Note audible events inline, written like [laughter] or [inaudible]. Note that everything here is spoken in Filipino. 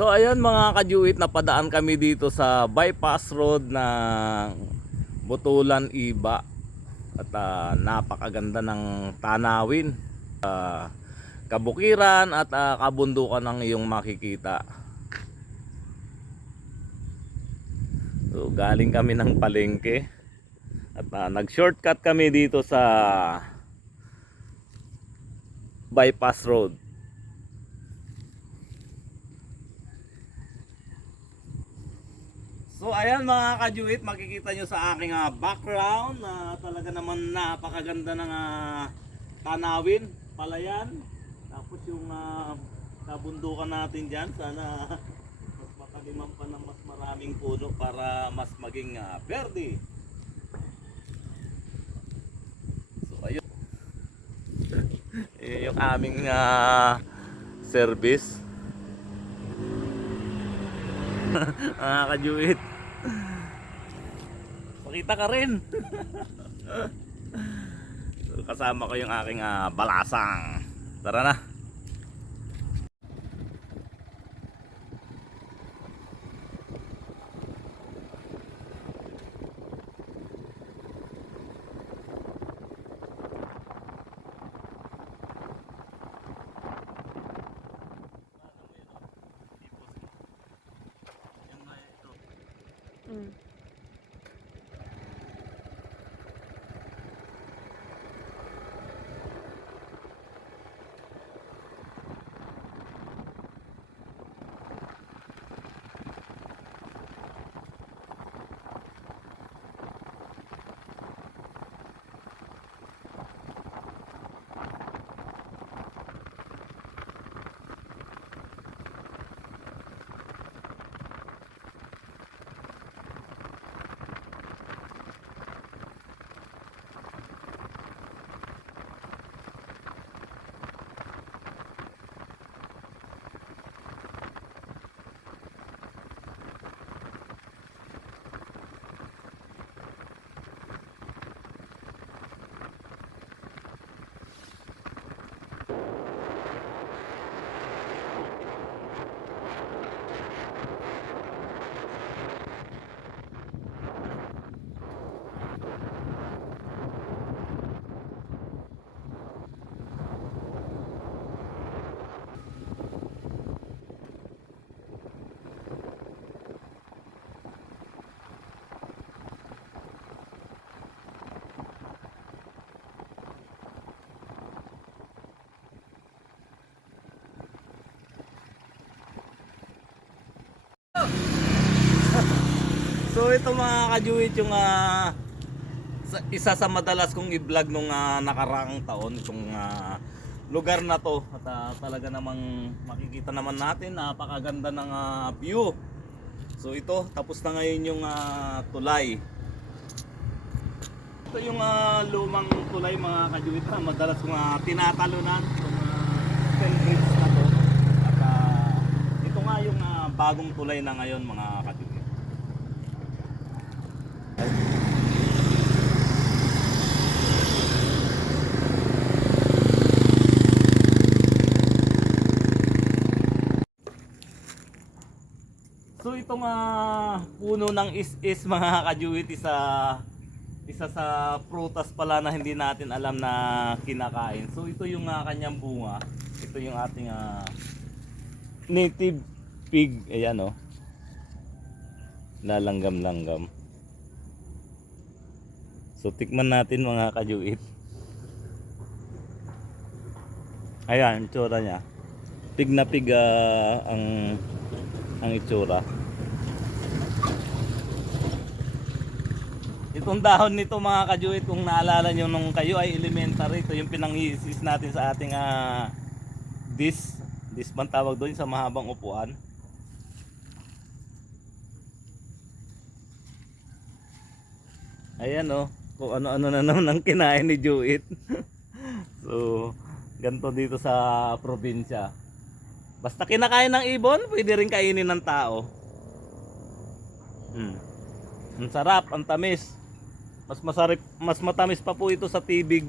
So ayan mga kajuit, napadaan kami dito sa bypass road ng Butulan Iba. At ah, napakaganda ng tanawin. Ah, kabukiran at ah, kabundukan ng iyong makikita. So galing kami ng palengke. At ah, nag-shortcut kami dito sa bypass road. So ayan mga kajuit, makikita nyo sa aking ah, background na talaga naman napakaganda ng ah, tanawin, palayan. Tapos yung ah, kabundukan natin dyan, sana mas mataliman pa ng mas maraming puno para mas maging ah, verde. So ayun. Yun [laughs] yung aming ah, service. [laughs] mga kajuit. Pakita ka rin. [laughs] kasama ko yung aking ah, balasang. Tara na. mm. Ito mga kajuit yung sa- isa sa madalas kong i-vlog nung ah, nakaraang taon itong ah, lugar na to at ah, talaga namang makikita naman natin napakaganda ng ah, view. So ito tapos na ngayon yung ah, tulay. Ito yung ah, lumang tulay mga kajuit na madalas kong ah, tinatalunan itong uh, na to. At ah, ito nga yung ah, bagong tulay na ngayon mga kajuit. So itong ah, puno ng is-is mga kajuit isa isa sa prutas pala na hindi natin alam na kinakain. So ito yung ah, kanyang bunga. Ito yung ating ah, native pig. Ayan oh. Lalanggam-langgam. So tikman natin mga kajuit. Ayan, itsura niya. Pig na pig ah, ang ang itsura. Itong dahon nito mga kajuit, kung naalala nyo nung kayo ay elementary, ito yung pinangisis natin sa ating ah, dis. Dis bang tawag doon sa mahabang upuan. Ayan oh, kung ano-ano na naman ang kinain ni Juit. [laughs] so, ganito dito sa probinsya. Basta kinakain ng ibon, pwede rin kainin ng tao. Hmm. Ang sarap, ang tamis. Mas masarap, mas matamis pa po ito sa tibig